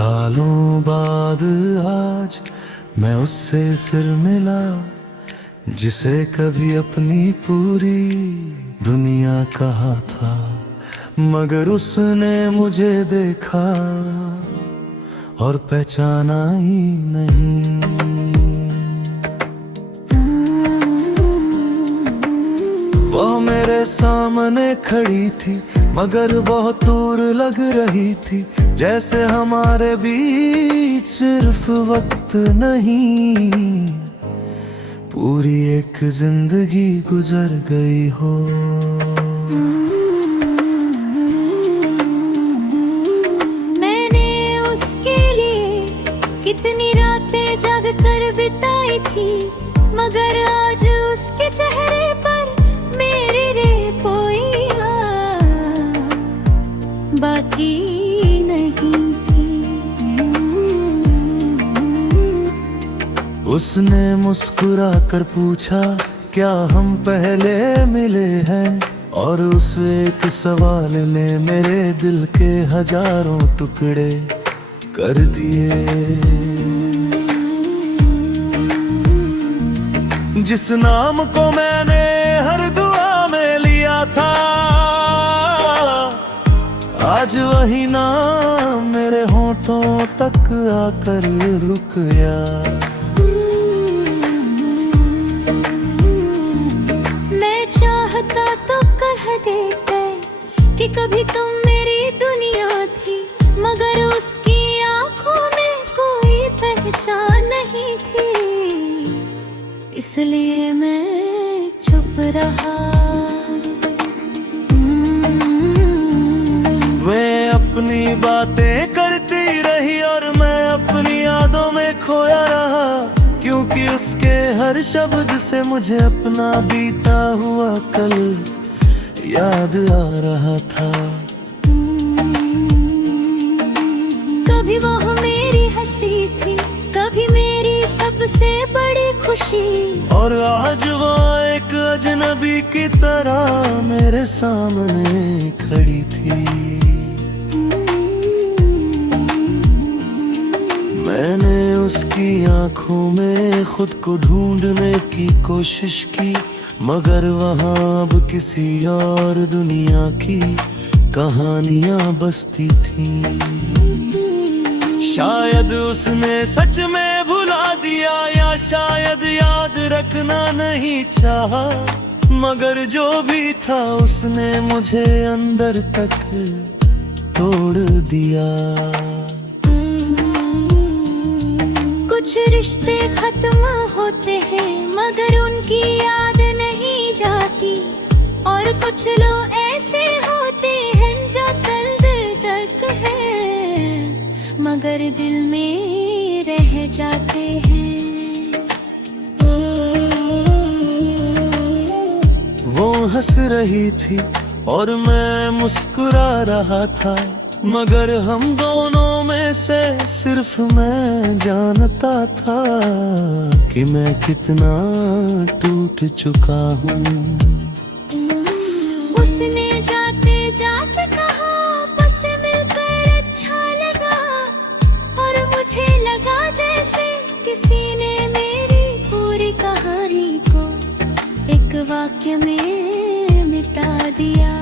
सालों बाद आज मैं उससे फिर मिला, जिसे कभी अपनी पूरी दुनिया कहा था। मगर उसने मुझे देखा और पहचाना ही नहीं। वो मेरे सामने खड़ी थी मगर बहुत दूर लग रही थी, जैसे हमारे बीच सिर्फ वक्त नहीं, पूरी एक जिंदगी गुजर गई हो। मैंने उसके लिए कितनी रातें जग कर बिताई थी, मगर आज उसके चेहरे पर मेरी रेपोइयां बाकी नहीं थी। उसने मुस्कुरा कर पूछा, क्या हम पहले मिले हैं? और उस एक सवाल ने मेरे दिल के हजारों टुकड़े कर दिए। जिस नाम को मैंने हर दुआ में लिया था, आज वही नाम मेरे होठों तक आकर रुक गया। मैं चाहता तो कर देते कि कभी तुम मेरी दुनिया थी, मगर उसकी आंखों में कोई पहचान नहीं थी, इसलिए मैं चुप रहा। वे अपनी बातें करती रही और मैं अपनी यादों में खोया रहा, क्योंकि उसके हर शब्द से मुझे अपना बीता हुआ कल याद आ रहा था। कभी वो मेरी हंसी थी, कभी मेरी सबसे बड़ी खुशी, और आज वो एक अजनबी की तरह मेरे सामने खड़ी थी। मैंने उसकी आंखों में खुद को ढूंढने की कोशिश की, मगर वहां अब किसी और दुनिया की कहानियां बसती थीं। शायद उसने सच में भुला दिया, या शायद याद रखना नहीं चाहा, मगर जो भी था उसने मुझे अंदर तक तोड़ दिया। कुछ रिश्ते खत्म होते हैं मगर उनकी याद नहीं जाती, और कुछ लोग ऐसे होते हैं जो दिल तक हैं मगर दिल में रह जाते हैं। वो हंस रही थी और मैं मुस्कुरा रहा था, मगर हम दोनों में से सिर्फ मैं जानता था कि मैं कितना टूट चुका हूँ। उसने जाते जाते कहा, बस मिलकर अच्छा लगा, और मुझे लगा जैसे किसी ने मेरी पूरी कहानी को एक वाक्य में मिटा दिया।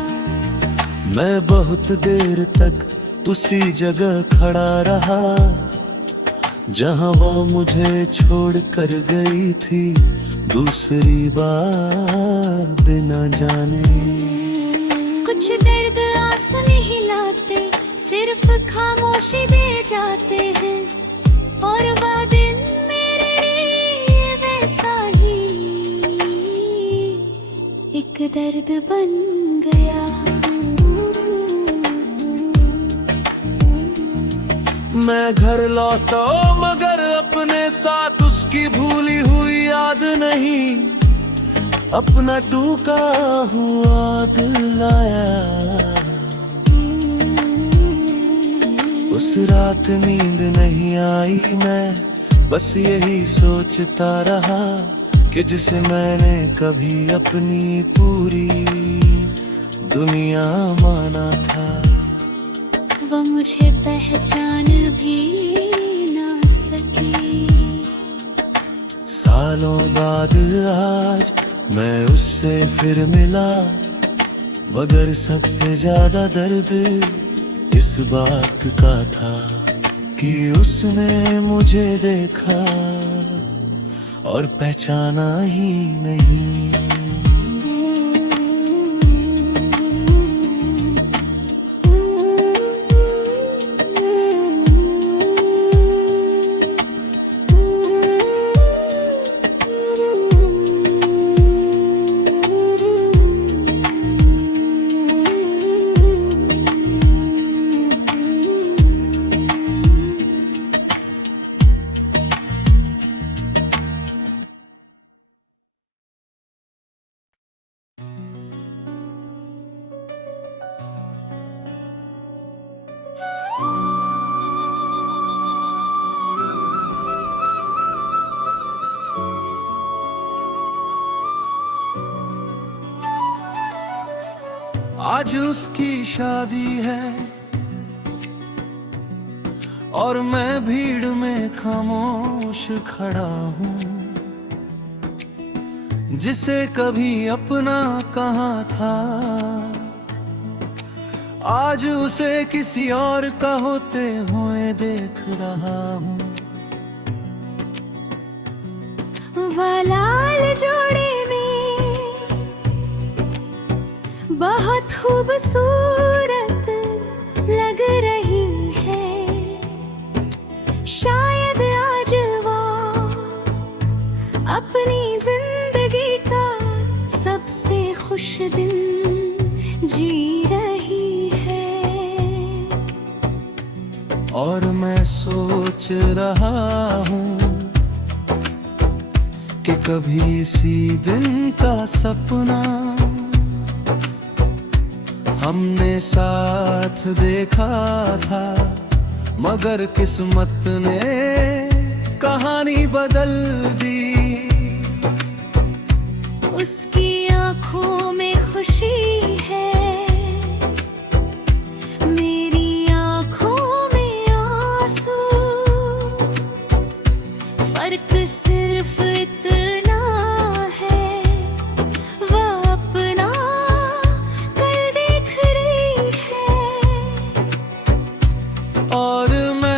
मैं बहुत देर तक उसी जगह खड़ा रहा जहां वो मुझे छोड़ कर गई थी दूसरी बार बिना जाने। कुछ दर्द आंसू नहीं लाते, सिर्फ खामोशी दे जाते हैं, और वह दिन मेरे लिए वैसा ही एक दर्द बन गया। मैं घर लौटा मगर अपने साथ उसकी भूली हुई याद नहीं, अपना टूटा हुआ दिल लाया। उस रात नींद नहीं आई, मैं बस यही सोचता रहा कि जिसे मैंने कभी अपनी पूरी दुनिया माना था। वो मुझे पहचान भी ना सके। सालों बाद आज मैं उससे फिर मिला, मगर सबसे ज्यादा दर्द इस बात का था कि उसने मुझे देखा और पहचाना ही नहीं। आज उसकी शादी है और मैं भीड़ में खामोश खड़ा हूँ। जिसे कभी अपना कहा था, आज उसे किसी और का होते हुए देख रहा हूँ। वलाल जोड़े में बहुत खूबसूरत लग रही है, शायद आज वो अपनी जिंदगी का सबसे खुश दिन जी रही है। और मैं सोच रहा हूँ कि कभी इसी दिन का सपना हमने साथ देखा था, मगर किस्मत ने कहानी बदल दी। उसकी आंखों में खुशी है, मेरी आंखों में आंसू। फर्क सिर्फ इतना है, वह अपना कल देख रही है और मैं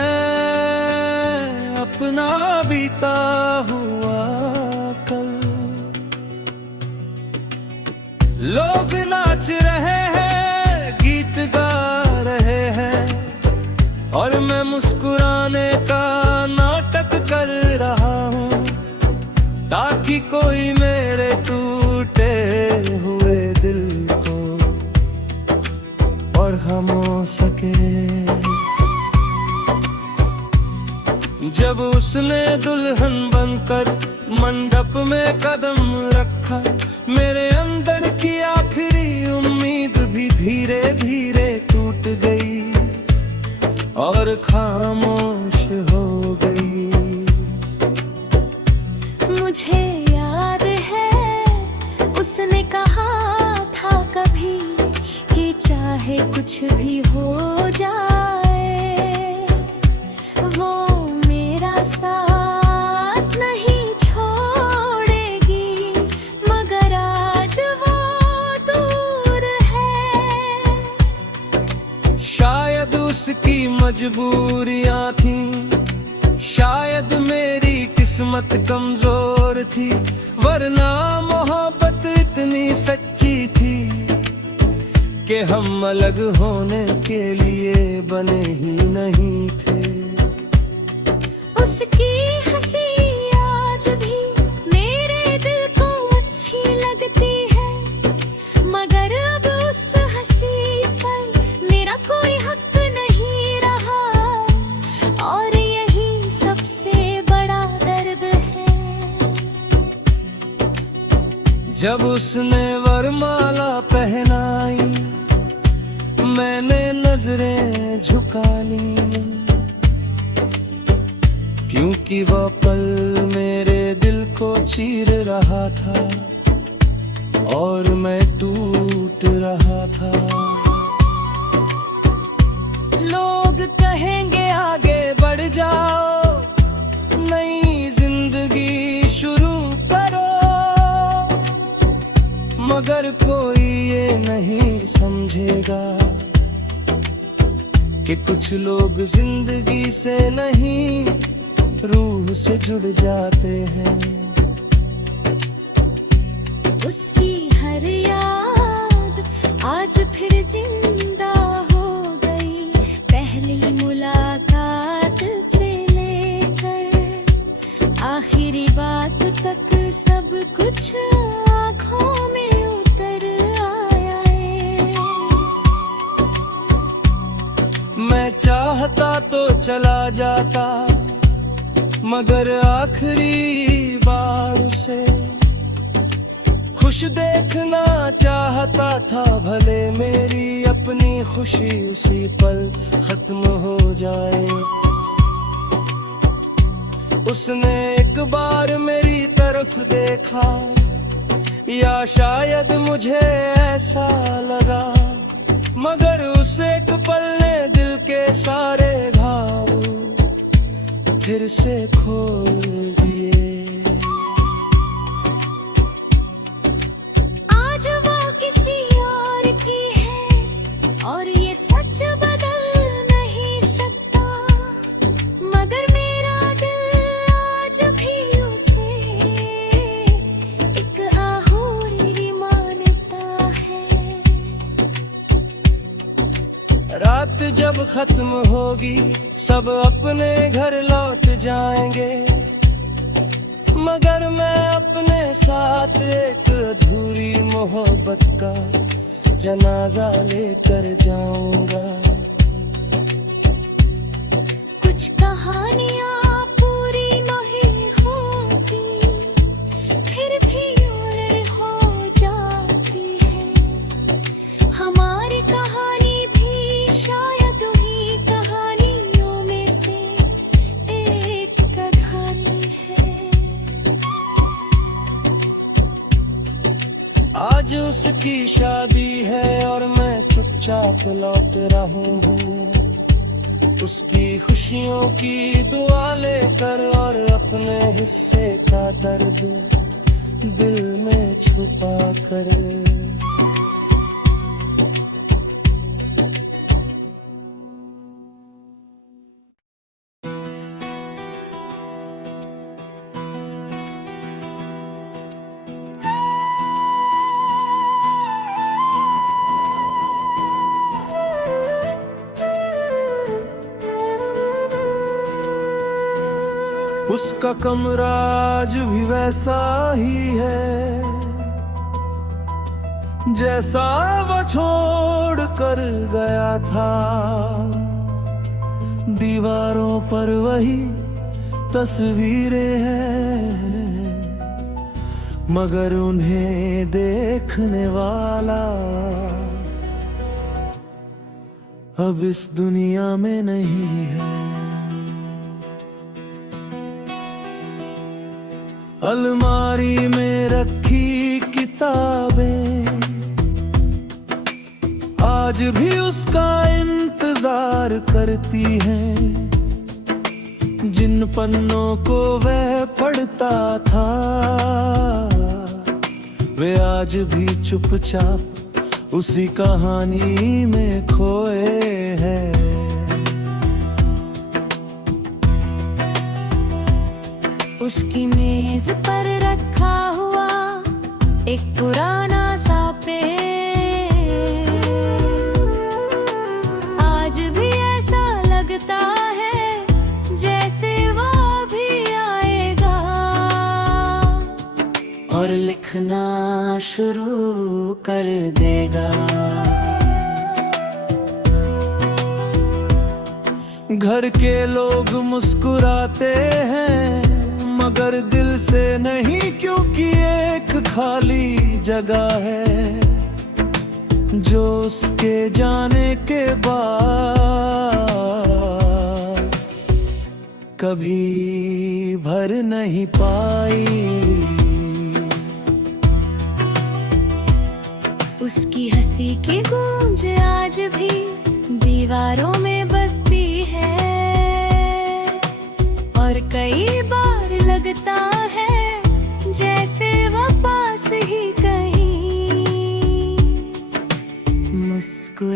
अपना बीता हुआ कल। लोग नाच रहे हैं, गीत गा रहे हैं और मैं मुस्कुराने का नाटक कर रहा हूँ, ताकि कोई मेरे टूटे हुए दिल को पढ़ा हो सके। जब उसने दुल्हन बनकर मंडप में कदम रखा, मेरे अंदर की आखिरी उम्मीद भी धीरे धीरे टूट गई और खामोश हो गई। मुझे याद है उसने कहा था कभी कि चाहे कुछ भी हो जाए, वो मेरा साथ नहीं छोड़ेगी, मगर आज वो दूर है। शायद उसकी मजबूरियां थी, शायद मेरी किस्मत कमजोर थी, वरना मोहब्बत इतनी सच्ची थी कि हम अलग होने के लिए बने ही नहीं थे। उसकी हंसी आज भी मेरे दिल को अच्छी लगती है, मगर अब उस हंसी पर मेरा कोई हक नहीं रहा, और यही सबसे बड़ा दर्द है। जब उसने वरमाला पहनाई, मैंने नजरें झुका ली, क्योंकि वह पल मेरे दिल को चीर रहा था और मैं टूट रहा था। लोग कहेंगे आगे लगेगा कि कुछ लोग जिंदगी से नहीं रूह से जुड़ जाते हैं। उसकी हर याद आज फिर जिंदा हो गई, पहली मुलाकात से लेकर आखिरी बात तक सब कुछ आँखों में उतर आया है। मैं चाहता तो चला जाता, मगर आखिरी बार से खुश देखना चाहता था। भले मेरी अपनी खुशी उसी पल खत्म हो जाए। उसने एक बार मेरी तरफ देखा, या शायद मुझे ऐसा लगा, मगर उस एक पल ने दिल के सारे घाव फिर से खोल दिए। आज वो किसी और की है और ये सच बदल नहीं सकता, मगर मेरा दिल आज भी उसे एक आहुरी मानता है। रात जब खत्म होगी सब अपने घर लौट जाएंगे, मगर मैं अपने साथ एक अधूरी मोहब्बत का जनाजा लेकर जाऊंगा। कुछ कहानियाँ पूरी नहीं होती, फिर भी और हो जाती है। हमारी कहानी भी शायद उन्हीं कहानियों में से एक कहानी है। आज उसकी शादी है और मैं चुपचाप लौट रहा हूँ, उसकी खुशियों की दुआ लेकर और अपने हिस्से का दर्द दिल में छुपा कर। उसका कमरा आज भी वैसा ही है जैसा वो छोड़ कर गया था। दीवारों पर वही तस्वीरें हैं, मगर उन्हें देखने वाला अब इस दुनिया में नहीं है। अलमारी में रखी किताबें आज भी उसका इंतजार करती हैं, जिन पन्नों को वह पढ़ता था वे आज भी चुपचाप उसी कहानी में खोए हैं। उसकी मेज पर रखा हुआ एक पुराना सा पेन आज भी ऐसा लगता है जैसे वो भी आएगा और लिखना शुरू कर देगा। घर के लोग मुस्कुराते हैं मगर दिल से नहीं, क्योंकि एक खाली जगह है जो उसके जाने के बाद कभी भर नहीं पाई। उसकी हंसी की गूंज आज भी दीवारों में बसती है और कई बार लगता है जैसे वो पास ही कहीं मुस्कुरा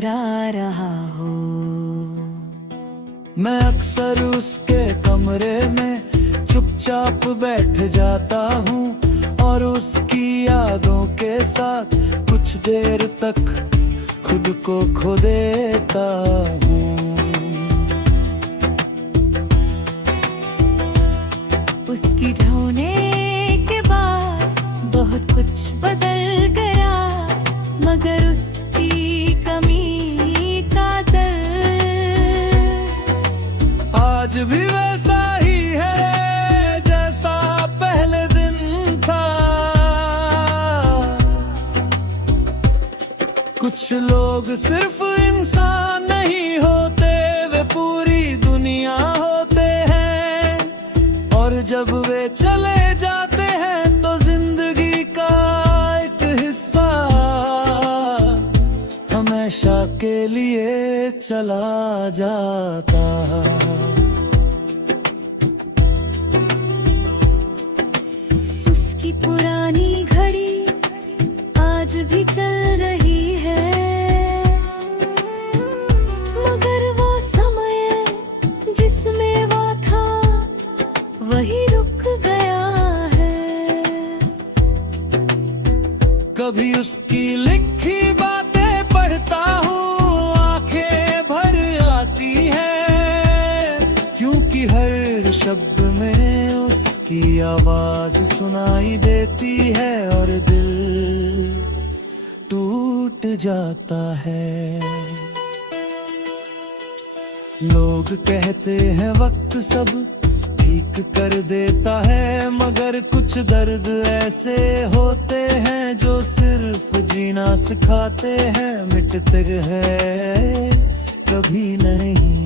मैं अक्सर उसके कमरे में चुपचाप बैठ जाता हूँ और उसकी यादों के साथ कुछ देर तक खुद को खो देता हूँ। उसकी ढोने के बाद बहुत कुछ बदल गया, मगर उसकी कमी का दर्द आज भी वैसा ही है जैसा पहले दिन था। कुछ लोग सिर्फ इंसान नहीं होते, वे पूरी दुनिया होते हैं, और जब वे चले जाते हैं तो जिंदगी का एक हिस्सा हमेशा के लिए चला जाता है। उसकी पुरानी घड़ी आज भी चल रही है, मगर वो समय जिसमें वो था वही रुक गया है। कभी उसकी लिखी बातें पढ़ता हूँ, आंखें भर आती हैं, क्योंकि हर शब्द में उसकी आवाज सुनाई देती है और दिल टूट जाता है। लोग कहते हैं वक्त सब ठीक कर देता है, मगर कुछ दर्द ऐसे होते हैं जो सिर्फ जीना सिखाते हैं, मिटते हैं कभी नहीं।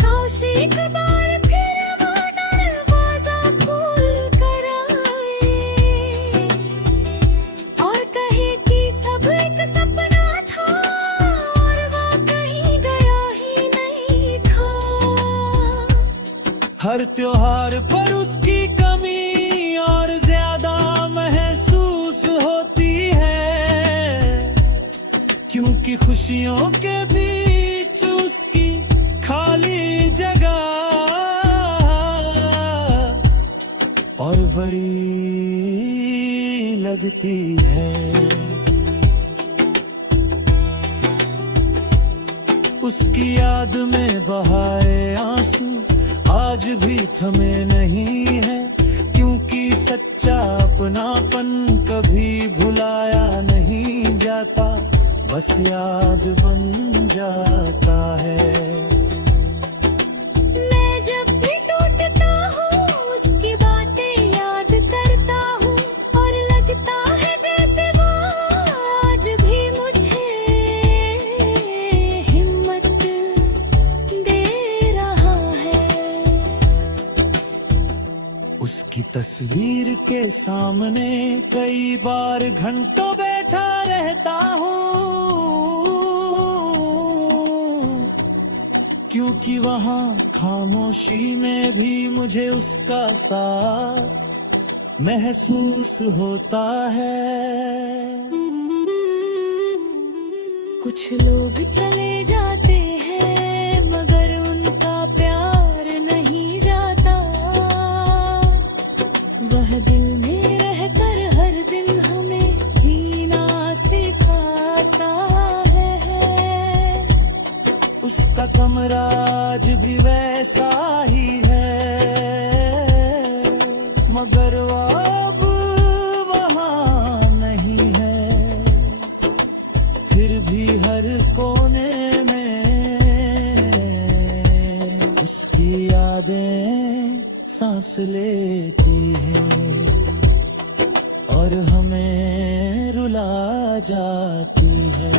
काश एक बार फिर वो दरवाजा खोल कर आए और कहे कि सब एक सपना था और वो कहीं गया ही नहीं था। हर त्योहार पर उसकी कमी और ज्यादा महसूस होती है, क्योंकि खुशियों के बीच उसकी खाली जगह और बड़ी लगती है। उसकी याद में बहाए आंसू आज भी थमे नहीं है, क्योंकि सच्चा अपनापन कभी भुलाया नहीं जाता, बस याद बन जाता है। मैं जब भी टूटता हूँ उसकी बातें याद करता हूँ और लगता है जैसे वो आज भी मुझे हिम्मत दे रहा है। उसकी तस्वीर के सामने कई बार घंटों बैठा रहता हूँ, क्योंकि वहाँ खामोशी में भी मुझे उसका साथ महसूस होता है। कुछ लोग चले जाते हैं मगर उनका प्यार नहीं जाता, वह दिल में रहकर हर दिन हमें जीना सिखाता है। उसका कमरा आज भी वैसा ही है, मगर वो अब वहाँ नहीं है, फिर भी हर कोने में उसकी यादें सांस लेती हैं और हमें रुला जाती है।